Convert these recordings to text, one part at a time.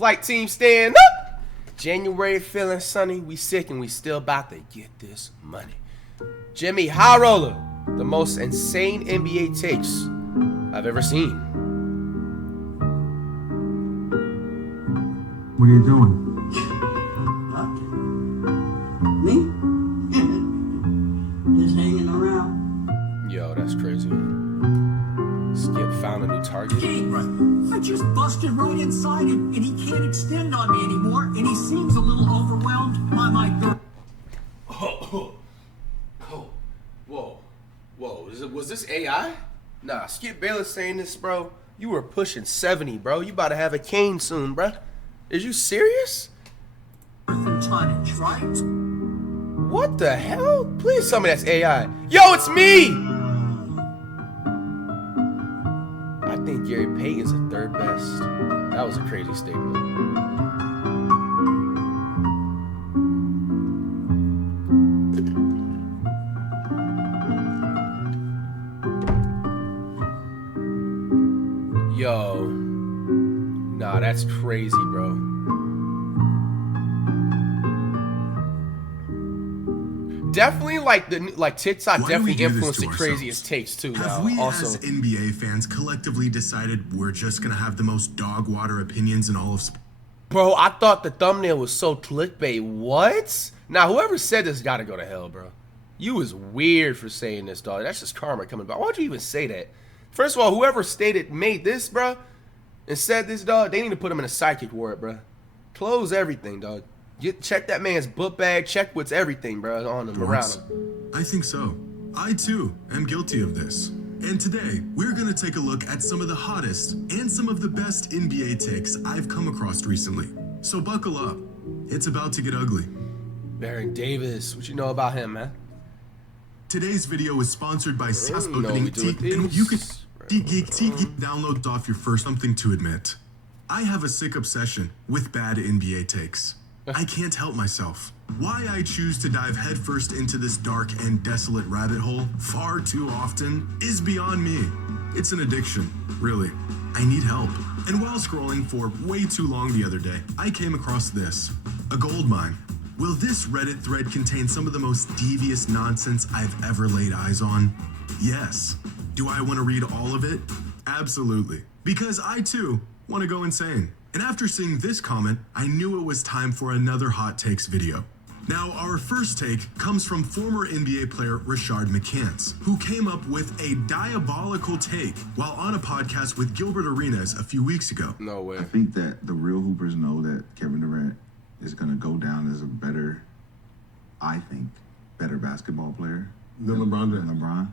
Flight team stand up. January feeling sunny. We sick and we still about to get this money. Jimmy High Roller, the most insane NBA takes I've ever seen. What are you doing? Me? Just hanging around. Yo, that's crazy. Skip found a new target. Hey, I just busted right inside him, and he can't extend on me anymore, and he seems a little overwhelmed by my third. Whoa. Was this AI? Nah, Skip Bayless saying this, bro. You were pushing 70, bro. You about to have a cane soon, bro. Is you serious? Tonnage, right? What the hell? Please tell me that's AI. Yo, it's me! I think Gary Payton's the third best. That was a crazy statement. Yo. Nah, that's crazy, bro. Definitely like TikTok definitely influenced the craziest takes too. Have we as NBA fans collectively decided we're just gonna have the most dog water opinions in all of sports? Bro, I thought the thumbnail was so clickbait. What? Now whoever said this gotta go to hell, bro. You was weird for saying this, dog. That's just karma coming back. Why'd you even say that? First of all, whoever made this, bro, and said this, dog, they need to put him in a psychic ward, bro. Close everything, dog. Check that man's book bag. Check what's everything, bro, on him, around him. I think so. I, too, am guilty of this. And today, we're going to take a look at some of the hottest and some of the best NBA takes I've come across recently. So buckle up. It's about to get ugly. Baron Davis. What you know about him, man? Today's video is sponsored by SaaS Opening Geek, and you can download off your first. Something to admit. I have a sick obsession with bad NBA takes. I can't help myself. Why I choose to dive headfirst into this dark and desolate rabbit hole far too often is beyond me. It's an addiction, really. I need help. And while scrolling for way too long the other day, I came across this. A gold mine. Will this Reddit thread contain some of the most devious nonsense I've ever laid eyes on? Yes. Do I want to read all of it? Absolutely. Because I too want to go insane. And after seeing this comment, I knew it was time for another Hot Takes video. Now, our first take comes from former NBA player Rashard McCants, who came up with a diabolical take while on a podcast with Gilbert Arenas a few weeks ago. No way. I think that the real hoopers know that Kevin Durant is going to go down as a better basketball player than LeBron.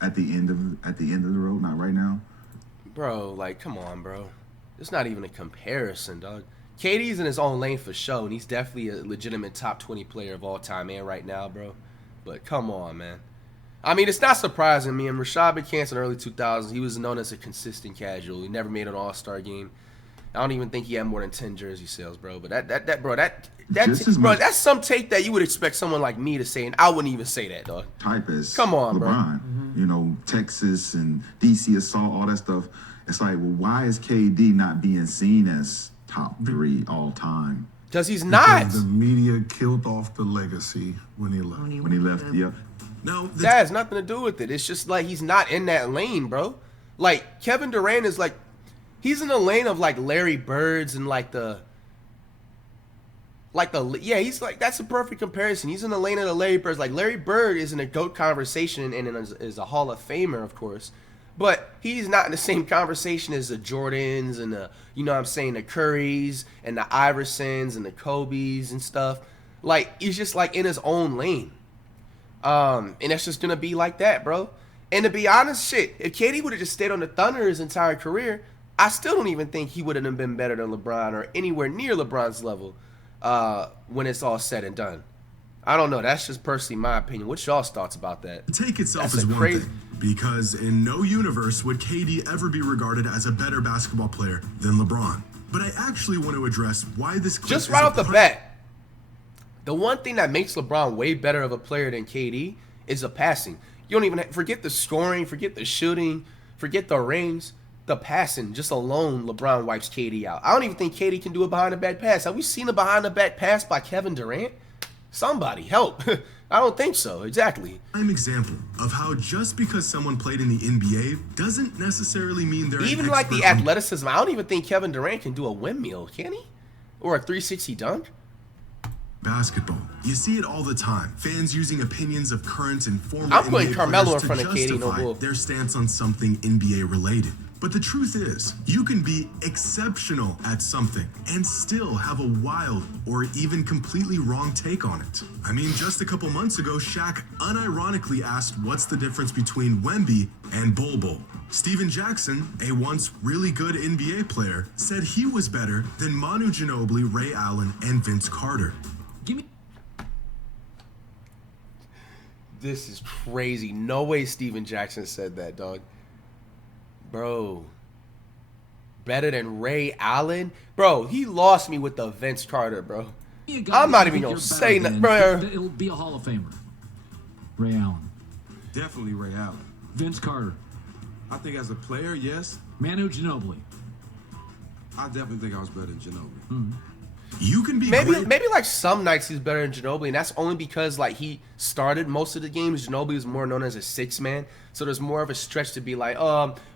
At the end of the road, not right now. Bro, like, come on, bro. It's not even a comparison, dog. KD's in his own lane for show, and he's definitely a legitimate top 20 player of all time and right now, bro. But come on, man. I mean, it's not surprising. Me and Rashad McCants in the early 2000s, he was known as a consistent casual. He never made an all-star game. I don't even think he had more than 10 jersey sales, bro. But that's some take that you would expect someone like me to say, and I wouldn't even say that, dog. Type as come on, LeBron. Bro. Mm-hmm. You know, Texas and DC assault, all that stuff. It's like, well, why is KD not being seen as top 3 all time? Because he's not. Because the media killed off the legacy when he left. When he left, yep. No, that has nothing to do with it. It's just like he's not in that lane, bro. Like Kevin Durant is like, he's in the lane of like Larry Bird's and he's like, that's a perfect comparison. He's in the lane of the Larry Birds. Like Larry Bird is in a GOAT conversation and is a Hall of Famer, of course. But he's not in the same conversation as the Jordans and the, you know what I'm saying, the Currys and the Iversons and the Kobes and stuff. Like, he's just like in his own lane. And that's just going to be like that, bro. And to be honest, shit, if KD would have just stayed on the Thunder his entire career, I still don't even think he would have been better than LeBron or anywhere near LeBron's level when it's all said and done. I don't know. That's just personally my opinion. What's y'all's thoughts about that? The take itself is one thing, because in no universe would KD ever be regarded as a better basketball player than LeBron. But I actually want to address why this clip just right off the bat, the one thing that makes LeBron way better of a player than KD is the passing. You don't even forget the scoring, forget the shooting, forget the rings. the passing just alone, LeBron wipes KD out. I don't even think KD can do a behind the back pass. Have we seen a behind the back pass by Kevin Durant? Somebody help. I don't think so. Exactly. Prime example of how just because someone played in the NBA doesn't necessarily mean they're even an like the expert on athleticism. I don't even think Kevin Durant can do a windmill, can he? Or a 360 dunk? basketball. You see it all the time. Fans using opinions of current and former I'm putting NBA Carmelo in players front to of KD, no justify bull. their stance on something NBA related. But the truth is, you can be exceptional at something and still have a wild or even completely wrong take on it. I mean, just a couple months ago, Shaq unironically asked what's the difference between Wemby and Bol Bol. Steven Jackson, a once really good NBA player, said he was better than Manu Ginobili, Ray Allen, and Vince Carter. This is crazy. No way Steven Jackson said that, dog. Bro. Better than Ray Allen? Bro, he lost me with the Vince Carter, bro. I'm not even going to say that, bro. It'll be a Hall of Famer. Ray Allen. Definitely Ray Allen. Vince Carter. I think as a player, yes. Manu Ginobili. I definitely think I was better than Ginobili. You can be Maybe like some nights he's better than Ginobili, and that's only because like he started most of the games. Ginobili is more known as a six man, so there's more of a stretch to be like,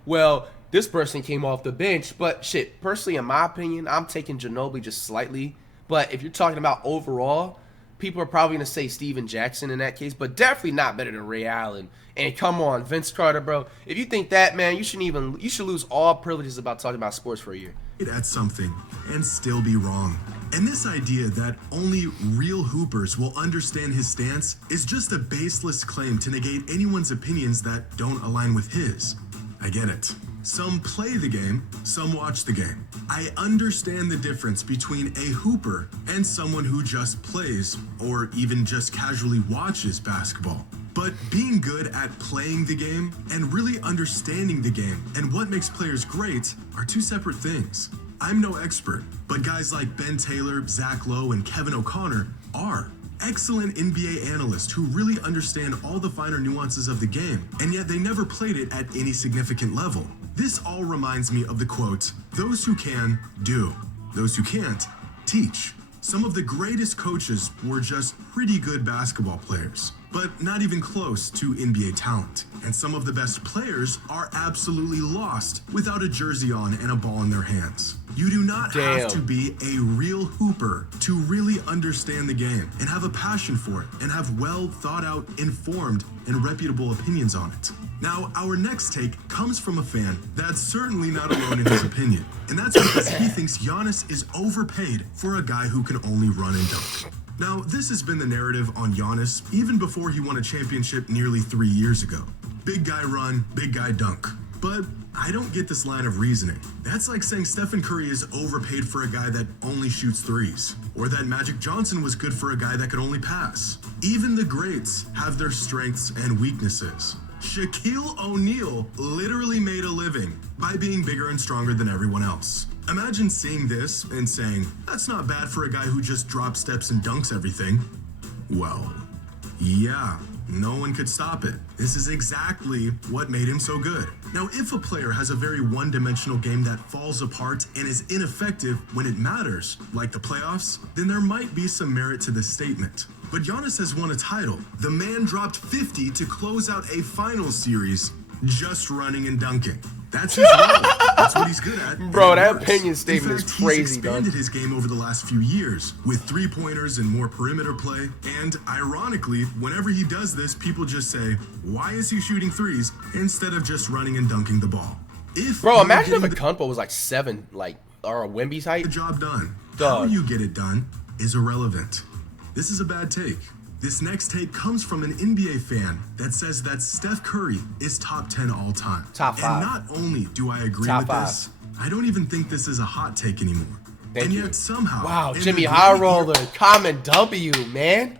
well, this person came off the bench. But shit, personally, in my opinion, I'm taking Ginobili just slightly. But if you're talking about overall, people are probably gonna say Steven Jackson in that case, but definitely not better than Ray Allen. And come on, Vince Carter, bro. If you think that, man, you should lose all privileges about talking about sports for a year. At something and still be wrong. And this idea that only real hoopers will understand his stance is just a baseless claim to negate anyone's opinions that don't align with his. I get it. Some play the game, some watch the game. I understand the difference between a hooper and someone who just plays or even just casually watches basketball. But being good at playing the game and really understanding the game and what makes players great are two separate things. I'm no expert, but guys like Ben Taylor, Zach Lowe, and Kevin O'Connor are excellent NBA analysts who really understand all the finer nuances of the game, and yet they never played it at any significant level. This all reminds me of the quote, "Those who can, do. Those who can't, teach." Some of the greatest coaches were just pretty good basketball players, but not even close to NBA talent. And some of the best players are absolutely lost without a jersey on and a ball in their hands. You do not have to be a real hooper to really understand the game and have a passion for it and have well thought out, informed, and reputable opinions on it. Now, our next take comes from a fan that's certainly not alone in his opinion, and that's because he thinks Giannis is overpaid for a guy who can only run and dunk. Now, this has been the narrative on Giannis even before he won a championship nearly 3 years ago. Big guy run, big guy dunk. But I don't get this line of reasoning. That's like saying Steph Curry is overpaid for a guy that only shoots threes, or that Magic Johnson was good for a guy that could only pass. Even the greats have their strengths and weaknesses. Shaquille O'Neal literally made a living by being bigger and stronger than everyone else. Imagine seeing this and saying, that's not bad for a guy who just drops steps and dunks everything. Well, yeah, no one could stop it. This is exactly what made him so good. Now, if a player has a very one-dimensional game that falls apart and is ineffective when it matters, like the playoffs, then there might be some merit to this statement. But Giannis has won a title. The man dropped 50 to close out a finals series just running and dunking. That's his role. That's what he's good at. Bro, that opinion statement is crazy, he's expanded his game over the last few years with three-pointers and more perimeter play. And ironically, whenever he does this, people just say, why is he shooting threes instead of just running and dunking the ball? Bro, imagine if a Kumpo was like 7, or a Wemby's height. The job done. Dog. How you get it done is irrelevant. This is a bad take. This next take comes from an NBA fan that says that Steph Curry is top 10 all time. Top 5. And not only do I agree Top with 5. this, I don't even think this is a hot take anymore. Thank and you. yet somehow, Wow, in Jimmy the High great Roller, comment W, man.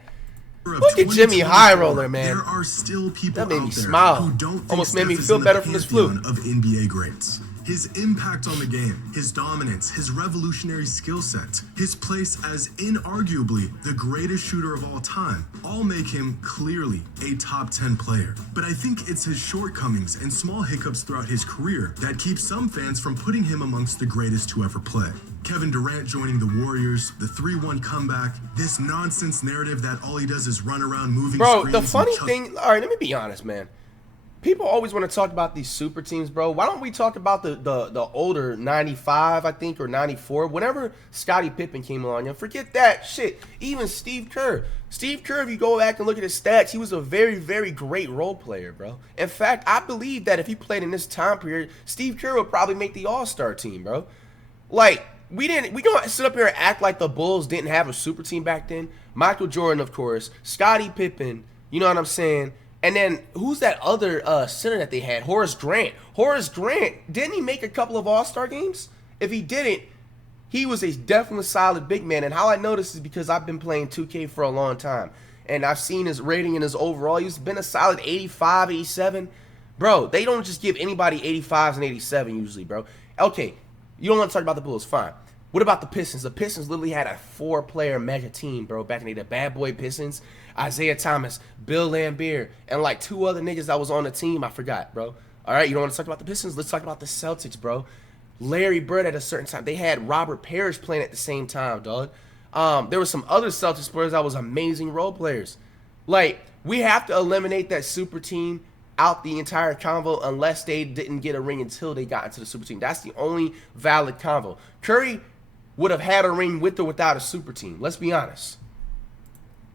year of Look at Jimmy 2024, High Roller, man. There are still people That made out me there smile. who don't think Almost made me Steph is feel in better the from this flu. pantheon of NBA greats. His impact on the game, his dominance, his revolutionary skill set, his place as inarguably the greatest shooter of all time, all make him clearly a top 10 player. But I think it's his shortcomings and small hiccups throughout his career that keep some fans from putting him amongst the greatest to ever play. Kevin Durant joining the Warriors, the 3-1 comeback, this nonsense narrative that all he does is run around moving screens. Bro, the funny thing, all right, let me be honest, man. People always want to talk about these super teams, bro. Why don't we talk about the older 95, I think, or 94? Whenever Scottie Pippen came along, forget that shit. Even Steve Kerr. Steve Kerr, if you go back and look at his stats, he was a very, very great role player, bro. In fact, I believe that if he played in this time period, Steve Kerr would probably make the All-Star team, bro. Like, we don't sit up here and act like the Bulls didn't have a super team back then. Michael Jordan, of course. Scottie Pippen, you know what I'm saying? And then, who's that other center that they had? Horace Grant. Horace Grant, didn't he make a couple of All-Star games? If he didn't, he was a definitely solid big man. And how I know this is because I've been playing 2K for a long time. And I've seen his rating and his overall. He's been a solid 85, 87. Bro, they don't just give anybody 85s and 87 usually, bro. Okay, you don't want to talk about the Bulls, fine. What about the Pistons? The Pistons literally had a 4-player mega team, bro, back in the day. The Bad Boy Pistons, Isaiah Thomas, Bill Laimbeer, and like 2 other niggas that was on the team. I forgot, bro. All right, you don't want to talk about the Pistons? Let's talk about the Celtics, bro. Larry Bird at a certain time. They had Robert Parrish playing at the same time, dog. There were some other Celtics players that was amazing role players. Like, we have to eliminate that super team out the entire convo unless they didn't get a ring until they got into the super team. That's the only valid convo. Curry would have had a ring with or without a super team. Let's be honest.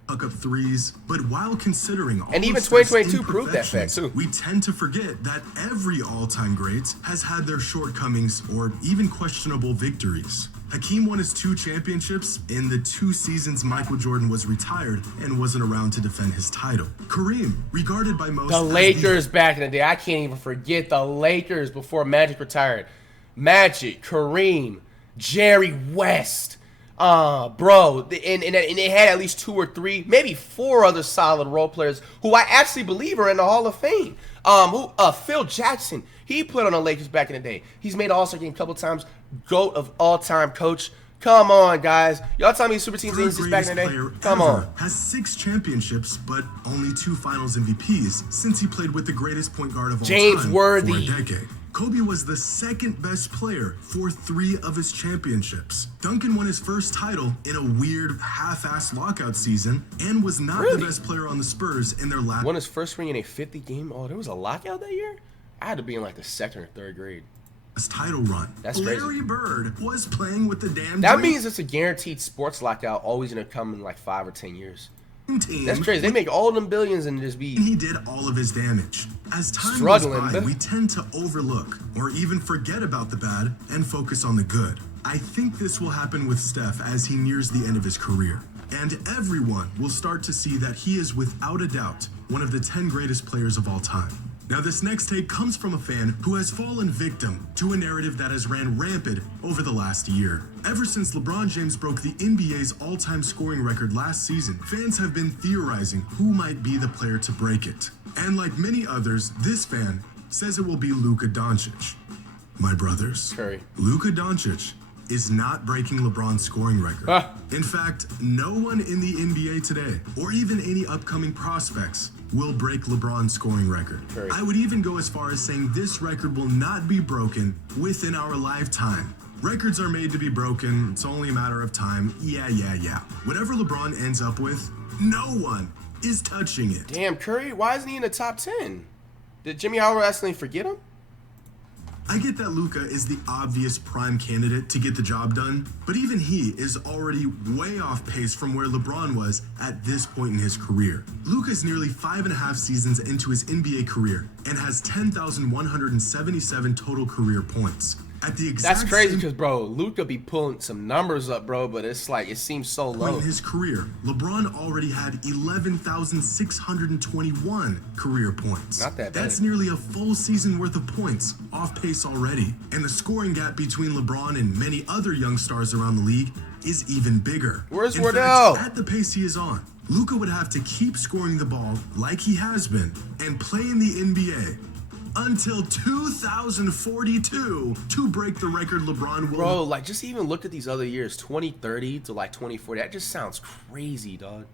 Up threes, but while considering all and even Steph's 2022 proved that fact too. We tend to forget that every all-time great has had their shortcomings or even questionable victories. Hakeem won his 2 championships in the 2 seasons Michael Jordan was retired and wasn't around to defend his title. Kareem, regarded by most the Lakers back in the day, I can't even forget the Lakers before Magic retired. Magic, Kareem, Jerry West, bro, and they had at least 2 or 3, maybe 4 other solid role players who I actually believe are in the Hall of Fame. Phil Jackson, he played on the Lakers back in the day. He's made an All-Star game a couple times. GOAT of all-time coach. Come on, guys. Y'all tell me super teams ain't exist back in the day? Come on. Has 6 championships, but only 2 Finals MVPs since he played with the greatest point guard of all James time Worthy. for a decade. Kobe was the 2nd best player for 3 of his championships. Duncan won his first title in a weird half-ass lockout season and was not the best player on the Spurs in their last. Won his first ring in a 50 game. Oh, there was a lockout that year? I had to be in like the 2nd or 3rd grade. Title run. That's crazy. Larry Bird was playing with the damn That dream means it's a guaranteed sports lockout, always gonna come in like 5 or 10 years. team. That's crazy. They make all them billions and just be. He did all of his damage. As time struggling, goes by, we tend to overlook or even forget about the bad and focus on the good. I think this will happen with Steph as he nears the end of his career. And everyone will start to see that he is without a doubt one of the 10 greatest players of all time. Now, this next take comes from a fan who has fallen victim to a narrative that has ran rampant over the last year. Ever since LeBron James broke the NBA's all-time scoring record last season, fans have been theorizing who might be the player to break it. And like many others, this fan says it will be Luka Doncic. My brothers, Curry. Luka Doncic is not breaking LeBron's scoring record. In fact, no one in the NBA today, or even any upcoming prospects, will break LeBron's scoring record. Curry. I would even go as far as saying this record will not be broken within our lifetime. Records are made to be broken, it's only a matter of time. Yeah. Whatever LeBron ends up with, no one is touching it. Damn, Curry, why isn't he in the top 10? Did Jimmy Howard accidentally forget him? I get that Luka is the obvious prime candidate to get the job done, but even he is already way off pace from where LeBron was at this point in his career. Luka is nearly 5.5 seasons into his NBA career and has 10,177 total career points. At the exact That's crazy because, bro, Luka be pulling some numbers up, bro, but it's like, it seems so low. In his career, LeBron already had 11,621 career points. Not that bad. That's nearly a full season worth of points, off pace already. And the scoring gap between LeBron and many other young stars around the league is even bigger. Where's In Wardell? fact, at the pace he is on, Luka would have to keep scoring the ball like he has been and play in the NBA until 2042 to break the record LeBron will. Bro, like, just even look at these other years, 2030 to like 2040. That just sounds crazy, dog.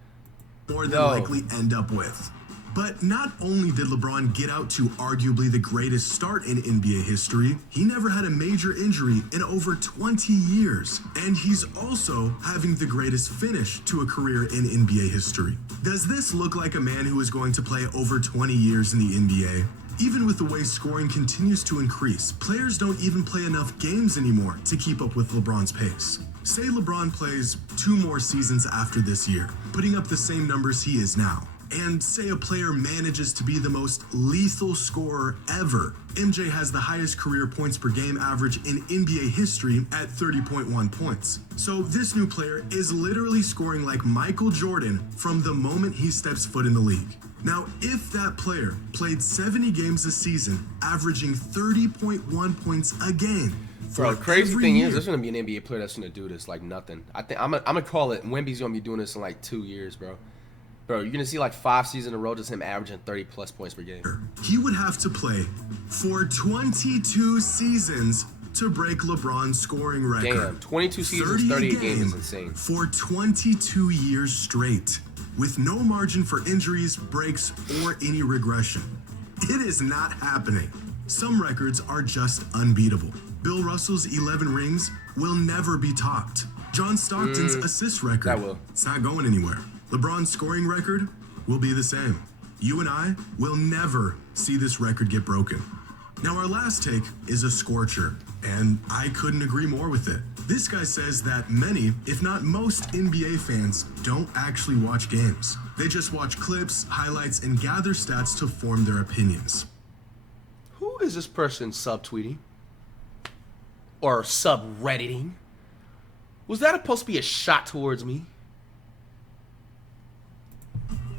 More than likely end up with. But not only did LeBron get out to arguably the greatest start in NBA history, he never had a major injury in over 20 years. And he's also having the greatest finish to a career in NBA history. Does this look like a man who is going to play over 20 years in the NBA? Even with the way scoring continues to increase, players don't even play enough games anymore to keep up with LeBron's pace. Say LeBron plays 2 more seasons after this year, putting up the same numbers he is now. And say a player manages to be the most lethal scorer ever. MJ has the highest career points per game average in NBA history at 30.1 points. So this new player is literally scoring like Michael Jordan from the moment he steps foot in the league. Now, if that player played 70 games a season, averaging 30.1 points a game. Bro, the crazy thing is, there's gonna be an NBA player that's gonna do this like nothing. I think I'm gonna call it. Wemby's gonna be doing this in like 2 years, bro. Bro, you're gonna see like 5 seasons in a row just him averaging 30+ points per game. He would have to play for 22 seasons to break LeBron's scoring record. Damn, 22 seasons, 38 games is insane. For 22 years straight, with no margin for injuries, breaks, or any regression. It is not happening. Some records are just unbeatable. Bill Russell's 11 rings will never be topped. John Stockton's assist record, that will. It's not going anywhere. LeBron's scoring record will be the same. You and I will never see this record get broken. Now, our last take is a scorcher, and I couldn't agree more with it. This guy says that many, if not most, NBA fans don't actually watch games. They just watch clips, highlights, and gather stats to form their opinions. Who is this person subtweeting? Or subredditing? Was that supposed to be a shot towards me?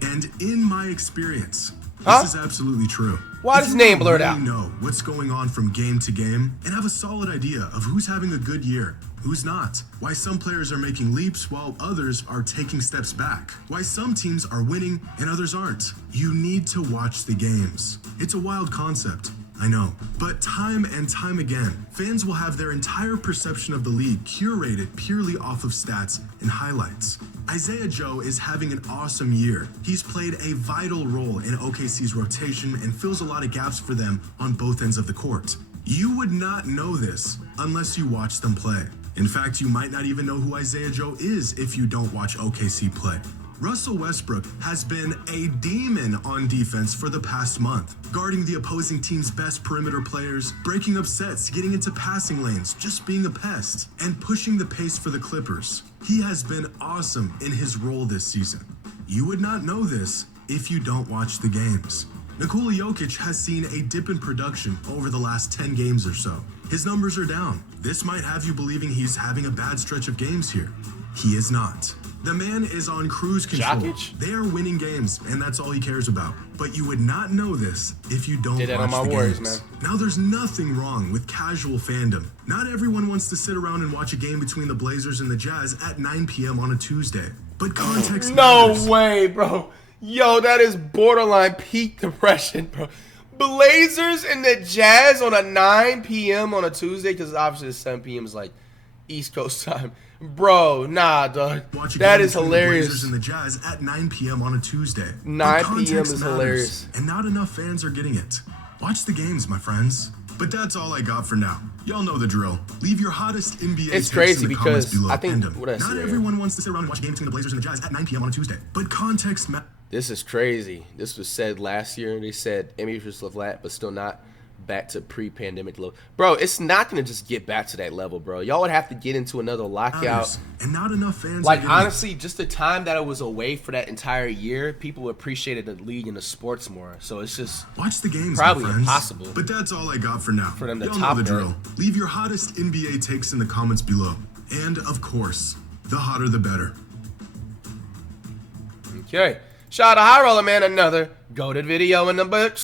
And in my experience, Huh? this is absolutely true. Why If does you name wanna blurred really out? know what's going on from game to game and have a solid idea of who's having a good year, who's not, why some players are making leaps while others are taking steps back, why some teams are winning and others aren't, you need to watch the games. It's a wild concept, I know, but time and time again, fans will have their entire perception of the league curated purely off of stats and highlights. Isaiah Joe is having an awesome year. He's played a vital role in OKC's rotation and fills a lot of gaps for them on both ends of the court. You would not know this unless you watch them play. In fact, you might not even know who Isaiah Joe is if you don't watch OKC play. Russell Westbrook has been a demon on defense for the past month, guarding the opposing team's best perimeter players, breaking up sets, getting into passing lanes, just being a pest, and pushing the pace for the Clippers. He has been awesome in his role this season. You would not know this if you don't watch the games. Nikola Jokic has seen a dip in production over the last 10 games or so. His numbers are down. This might have you believing he's having a bad stretch of games here. He is not. The man is on cruise control. Jokic? They are winning games, and that's all he cares about. But you would not know this if you don't Did that watch on my the words, games. man. Now, there's nothing wrong with casual fandom. Not everyone wants to sit around and watch a game between the Blazers and the Jazz at 9 p.m. on a Tuesday. But context matters. No way, bro. Yo, that is borderline peak depression, bro. Blazers and the Jazz on a 9 p.m. on a Tuesday, because obviously 7 p.m. is like East Coast time. Bro, nah, dog. Watch a That game is between the hilarious. Blazers and the Jazz at 9 p.m. on a Tuesday. 9 But p.m. context is matters, hilarious. and not enough fans are getting it. Watch the games, my friends. But that's all I got for now. Y'all know the drill. Leave your hottest NBA It's takes crazy in the comments because below. I think- And, what did I say not right everyone wants to sit around and watch a game between the Blazers and the Jazz at 9 p.m. on a Tuesday. But context matters. This is crazy. This was said last year. They said NBA was flat, but still not back to pre-pandemic level. Bro, it's not going to just get back to that level, bro. Y'all would have to get into another lockout. And not enough fans Like, are getting it. honestly, just the time that it was away for that entire year, people appreciated the league and the sports more. So it's just Watch the games, probably my friends. impossible But that's all I got for now. for them to Y'all know top the that. drill. Leave your hottest NBA takes in the comments below. And, of course, the hotter the better. Okay. Shout out to High Roller Man, another goated video in the books.